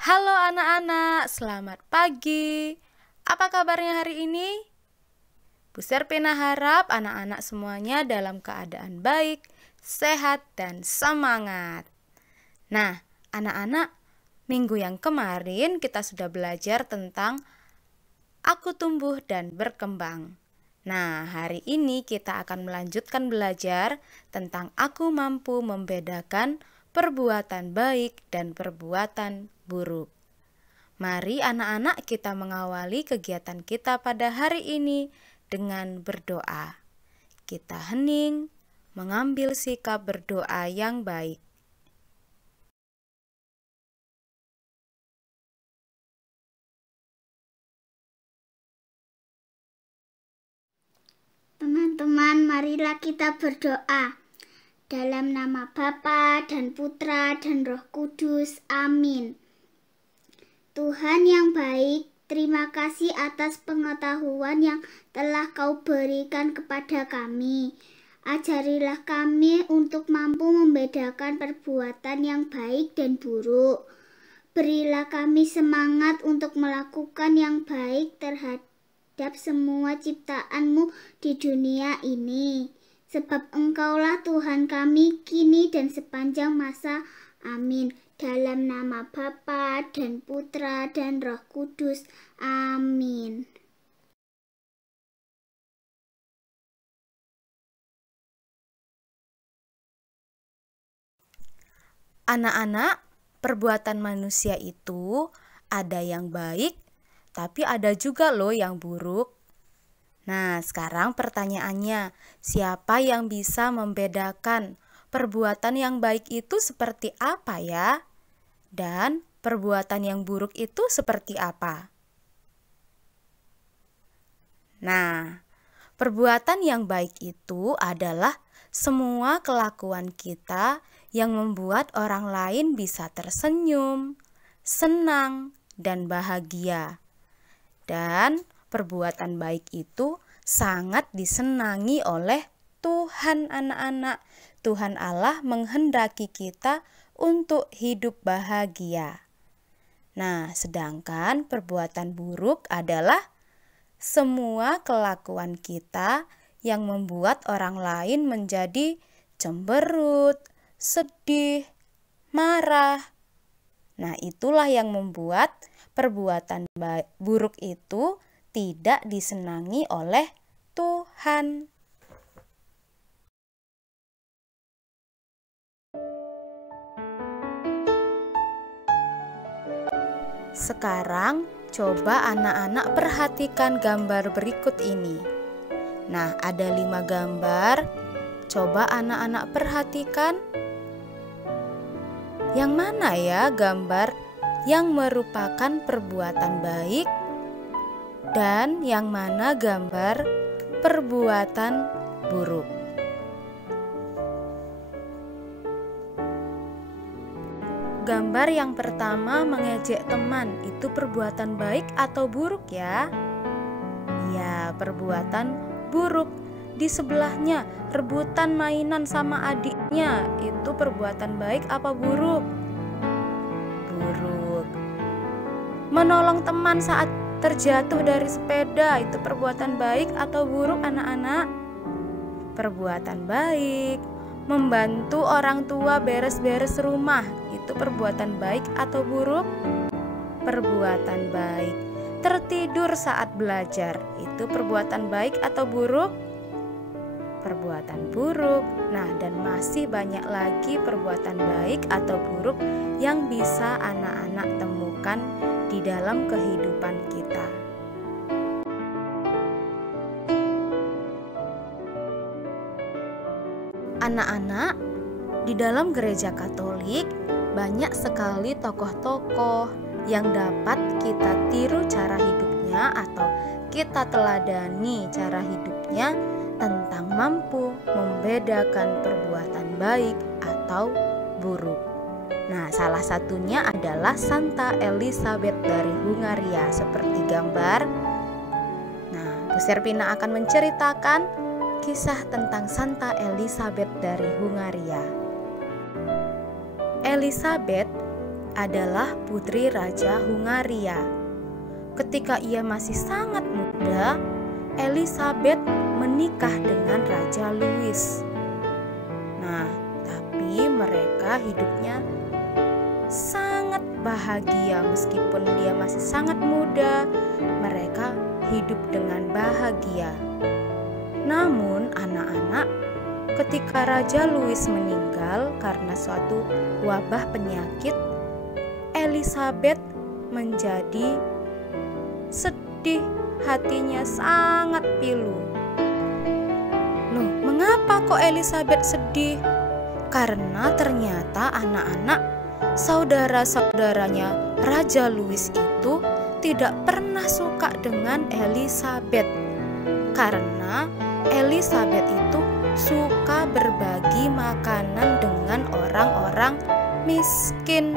Halo anak-anak, selamat pagi. Apa kabarnya hari ini? Bu Serpina harap anak-anak semuanya dalam keadaan baik, sehat, dan semangat. Nah, anak-anak, minggu yang kemarin kita sudah belajar tentang aku tumbuh dan berkembang. Nah, hari ini kita akan melanjutkan belajar tentang aku mampu membedakan perbuatan baik dan perbuatan buruk. Mari anak-anak kita mengawali kegiatan kita pada hari ini dengan berdoa. Kita hening, mengambil sikap berdoa yang baik. Teman-teman, marilah kita berdoa. Dalam nama Bapa dan Putra dan Roh Kudus. Amin. Tuhan yang baik, terima kasih atas pengetahuan yang telah Kau berikan kepada kami. Ajarilah kami untuk mampu membedakan perbuatan yang baik dan buruk. Berilah kami semangat untuk melakukan yang baik terhadap semua ciptaan-Mu di dunia ini. Sebab Engkaulah Tuhan kami kini dan sepanjang masa. Amin. Dalam nama Bapa dan Putra dan Roh Kudus. Amin. Anak-anak, perbuatan manusia itu ada yang baik, tapi ada juga loh yang buruk. Nah, sekarang pertanyaannya, siapa yang bisa membedakan perbuatan yang baik itu seperti apa ya? Dan perbuatan yang buruk itu seperti apa? Nah, perbuatan yang baik itu adalah semua kelakuan kita yang membuat orang lain bisa tersenyum, senang, dan bahagia. Dan perbuatan baik itu sangat disenangi oleh Tuhan anak-anak. Tuhan Allah menghendaki kita untuk hidup bahagia. Nah, sedangkan perbuatan buruk adalah semua kelakuan kita yang membuat orang lain menjadi cemberut, sedih, marah. Nah, itulah yang membuat perbuatan buruk itu tidak disenangi oleh Tuhan. Sekarang coba anak-anak perhatikan gambar berikut ini. Nah, ada 5 gambar. Coba anak-anak perhatikan. Yang mana ya gambar yang merupakan perbuatan baik dan yang mana gambar perbuatan buruk? Gambar yang pertama mengejek teman, itu perbuatan baik atau buruk ya? Ya, perbuatan buruk. Di sebelahnya rebutan mainan sama adiknya, itu perbuatan baik apa buruk? Buruk. Menolong teman saat terjatuh dari sepeda, itu perbuatan baik atau buruk anak-anak? Perbuatan baik. Membantu orang tua beres-beres rumah, itu perbuatan baik atau buruk? Perbuatan baik. Tertidur saat belajar, itu perbuatan baik atau buruk? Perbuatan buruk. Nah, dan masih banyak lagi perbuatan baik atau buruk yang bisa anak-anak temukan di dalam kehidupan kita. Anak-anak, di dalam gereja Katolik banyak sekali tokoh-tokoh yang dapat kita tiru cara hidupnya atau kita teladani cara hidupnya tentang mampu membedakan perbuatan baik atau buruk. Nah, salah satunya adalah Santa Elizabeth dari Hungaria seperti gambar. Nah, Bu Serpina akan menceritakan kisah tentang Santa Elizabeth dari Hungaria. Elizabeth adalah putri Raja Hungaria. Ketika ia masih sangat muda, Elizabeth menikah dengan Raja Louis. Nah, tapi mereka hidupnya sangat bahagia meskipun dia masih sangat muda. Mereka hidup dengan bahagia. Namun anak-anak, ketika Raja Louis meninggal karena suatu wabah penyakit, Elizabeth menjadi sedih, hatinya sangat pilu. Loh, mengapa kok Elizabeth sedih? Karena ternyata anak-anak, saudara-saudaranya Raja Louis itu tidak pernah suka dengan Elizabeth. Karena Elizabeth itu suka berbagi makanan dengan orang-orang miskin.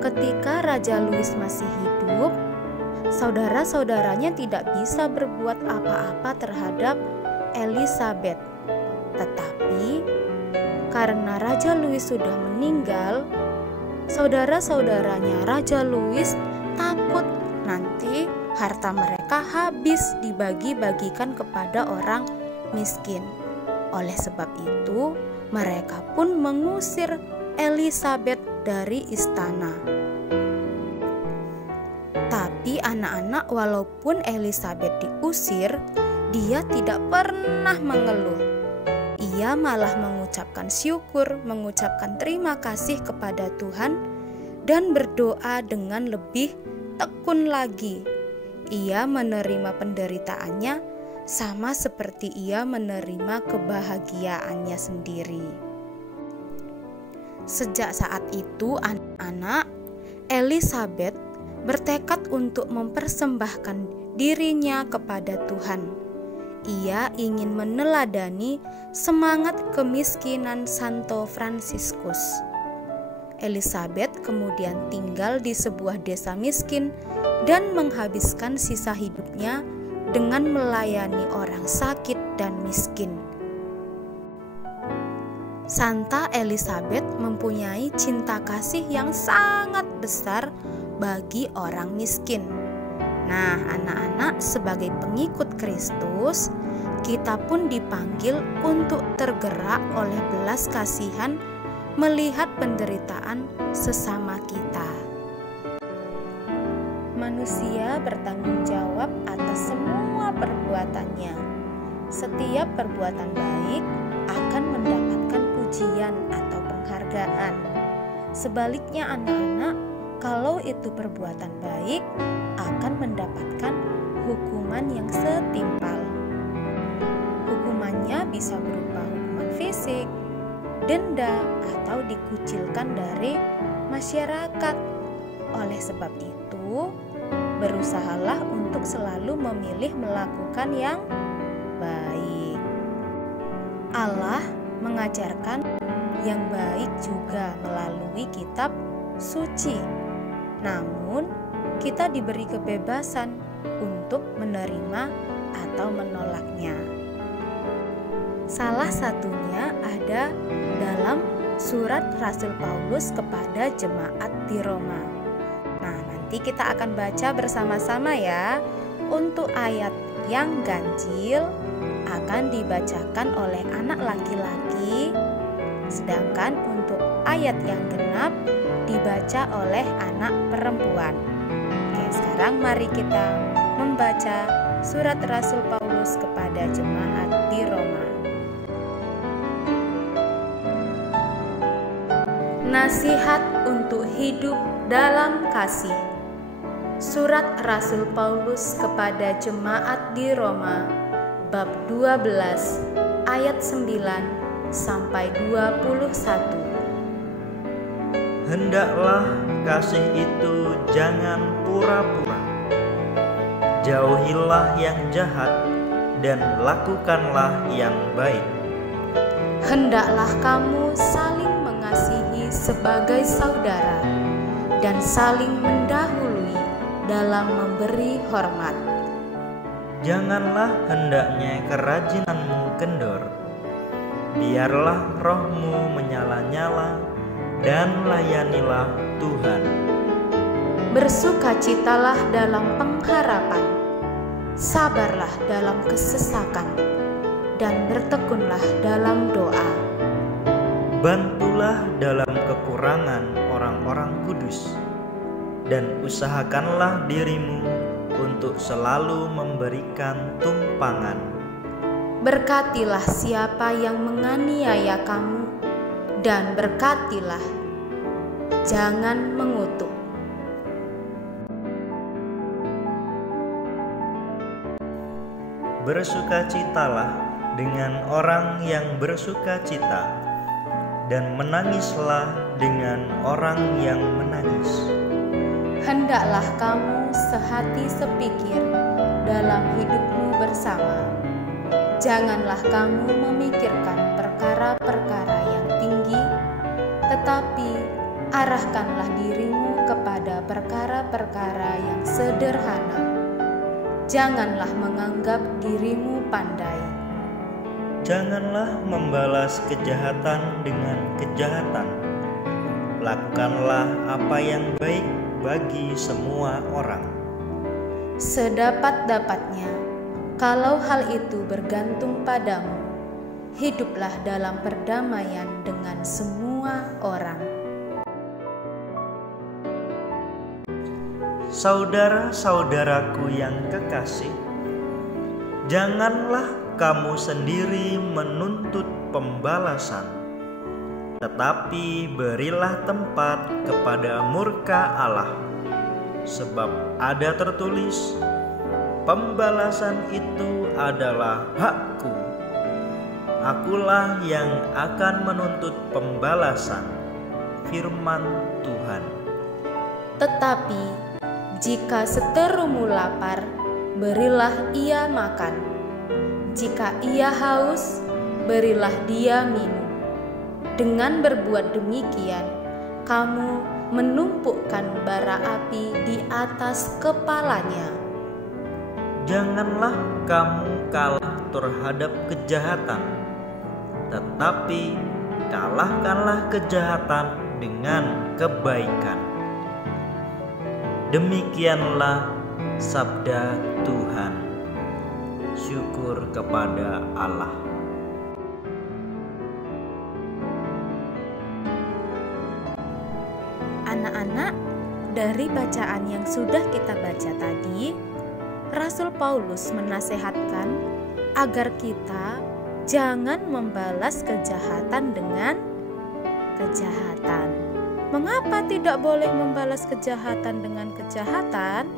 Ketika Raja Louis masih hidup, saudara-saudaranya tidak bisa berbuat apa-apa terhadap Elizabeth. Tetapi karena Raja Louis sudah meninggal, saudara-saudaranya Raja Louis takut nanti harta mereka habis dibagi-bagikan kepada orang miskin. Oleh sebab itu, mereka pun mengusir Elizabeth dari istana. Tapi anak-anak, walaupun Elizabeth diusir, dia tidak pernah mengeluh. Ia malah mengucapkan syukur, mengucapkan terima kasih kepada Tuhan, dan berdoa dengan lebih tekun lagi. Ia menerima penderitaannya sama seperti ia menerima kebahagiaannya sendiri. Sejak saat itu, anak-anak, Elizabeth bertekad untuk mempersembahkan dirinya kepada Tuhan. Ia ingin meneladani semangat kemiskinan Santo Fransiskus. Elizabeth kemudian tinggal di sebuah desa miskin dan menghabiskan sisa hidupnya dengan melayani orang sakit dan miskin. Santa Elizabeth mempunyai cinta kasih yang sangat besar bagi orang miskin. Nah, anak-anak, sebagai pengikut Kristus, kita pun dipanggil untuk tergerak oleh belas kasihan melihat penderitaan sesama kita. Manusia bertanggung jawab atas semua perbuatannya. Setiap perbuatan baik akan mendapatkan pujian atau penghargaan. Sebaliknya anak-anak, kalau itu perbuatan baik akan mendapatkan hukuman yang setimpal. Hukumannya bisa berupa hukuman fisik, denda, atau dikucilkan dari masyarakat. Oleh sebab itu, berusahalah untuk selalu memilih melakukan yang baik. Allah mengajarkan yang baik juga melalui kitab suci. Namun, kita diberi kebebasan untuk menerima atau menolaknya. Salah satunya ada dalam surat Rasul Paulus kepada jemaat di Roma. Nah, nanti kita akan baca bersama-sama ya. Untuk ayat yang ganjil akan dibacakan oleh anak laki-laki, sedangkan untuk ayat yang genap dibaca oleh anak perempuan. Oke, sekarang mari kita membaca surat Rasul Paulus kepada jemaat di Roma. Nasihat untuk hidup dalam kasih. Surat Rasul Paulus kepada jemaat di Roma, bab 12 ayat 9 sampai 21. Hendaklah kasih itu jangan pura-pura. Jauhilah yang jahat dan lakukanlah yang baik. Hendaklah kamu saling mengasihi sebagai saudara dan saling mendahului dalam memberi hormat. Janganlah hendaknya kerajinanmu kendor. Biarlah rohmu menyala-nyala dan layanilah Tuhan. Bersukacitalah dalam pengharapan, sabarlah dalam kesesakan, dan bertekunlah dalam doa. Bantulah dalam kekurangan orang-orang kudus, dan usahakanlah dirimu untuk selalu memberikan tumpangan. Berkatilah siapa yang menganiaya kamu, dan berkatilah, jangan mengutuk. Bersukacitalah dengan orang yang bersukacita, dan menangislah dengan orang yang menangis. Hendaklah kamu sehati sepikir dalam hidupmu bersama. Janganlah kamu memikirkan perkara-perkara yang tinggi, tetapi arahkanlah dirimu kepada perkara-perkara yang sederhana. Janganlah menganggap dirimu pandai. Janganlah membalas kejahatan dengan kejahatan. Lakukanlah apa yang baik bagi semua orang. Sedapat-dapatnya, kalau hal itu bergantung padamu, hiduplah dalam perdamaian dengan semua orang. Saudara-saudaraku yang kekasih, janganlah kamu sendiri menuntut pembalasan, tetapi berilah tempat kepada murka Allah. Sebab ada tertulis, pembalasan itu adalah hakku. Akulah yang akan menuntut pembalasan, firman Tuhan. Tetapi jika seterumu lapar, berilah ia makan. Jika ia haus, berilah dia minum. Dengan berbuat demikian, kamu menumpukkan bara api di atas kepalanya. Janganlah kamu kalah terhadap kejahatan, tetapi kalahkanlah kejahatan dengan kebaikan. Demikianlah sabda Tuhan. Syukur kepada Allah. Anak-anak, dari bacaan yang sudah kita baca tadi, Rasul Paulus menasehatkan agar kita jangan membalas kejahatan dengan kejahatan. Mengapa tidak boleh membalas kejahatan dengan kejahatan?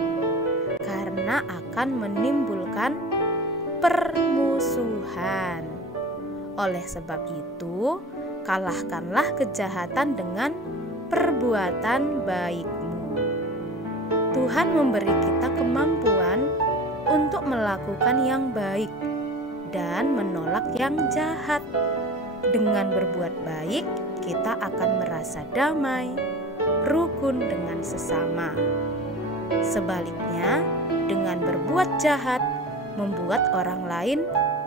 Karena akan menimbulkan permusuhan. Oleh sebab itu, kalahkanlah kejahatan dengan perbuatan baikmu. Tuhan memberi kita kemampuan untuk melakukan yang baik dan menolak yang jahat. Dengan berbuat baik, kita akan merasa damai, rukun dengan sesama. Sebaliknya, dengan berbuat jahat, membuat orang lain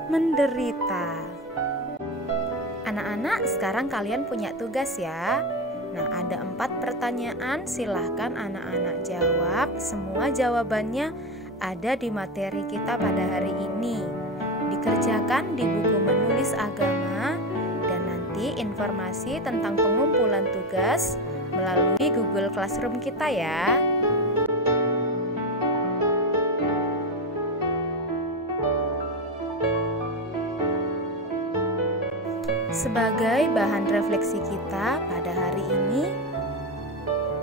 menderita. Anak-anak, sekarang kalian punya tugas ya. Nah, ada 4 pertanyaan, silahkan anak-anak jawab. Semua jawabannya ada di materi kita pada hari ini. Dikerjakan di buku menulis agama, dan nanti informasi tentang pengumpulan tugas melalui Google Classroom kita ya. Sebagai bahan refleksi kita pada hari ini,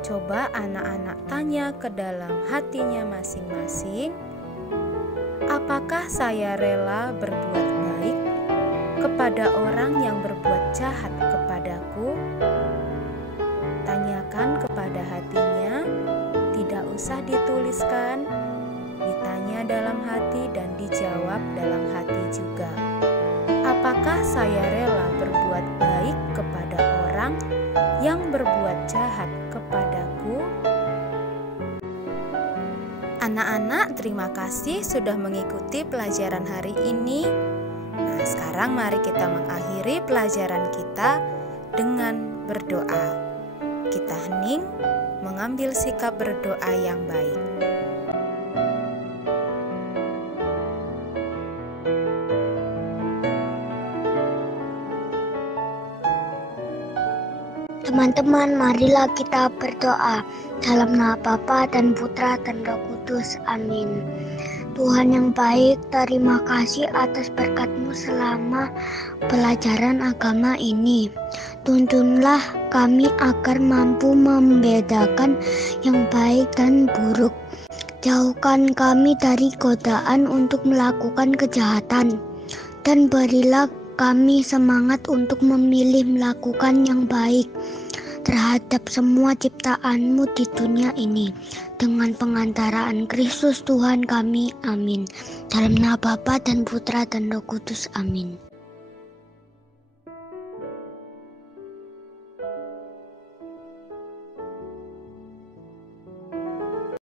coba anak-anak tanya ke dalam hatinya masing-masing, apakah saya rela berbuat baik kepada orang yang berbuat jahat kepadaku? Tanyakan kepada hatinya, tidak usah dituliskan, ditanya dalam hati dan dijawab dalam hati juga. Apakah saya rela berbuat baik kepada orang yang berbuat jahat kepadaku? Anak-anak, terima kasih sudah mengikuti pelajaran hari ini. Nah, sekarang Sekarang mari kita mengakhiri pelajaran kita dengan berdoa. Kita hening, mengambil sikap berdoa yang baik. Teman-teman, marilah kita berdoa. Dalam nama Bapa dan Putra dan Roh Kudus. Amin. Tuhan yang baik, terima kasih atas berkat-Mu selama pelajaran agama ini. Tuntunlah kami agar mampu membedakan yang baik dan buruk. Jauhkan kami dari godaan untuk melakukan kejahatan, dan berilah kami semangat untuk memilih melakukan yang baik terhadap semua ciptaan-Mu di dunia ini. Dengan pengantaraan Kristus Tuhan kami, amin. Dalam nama Bapa dan Putra dan Roh Kudus, amin.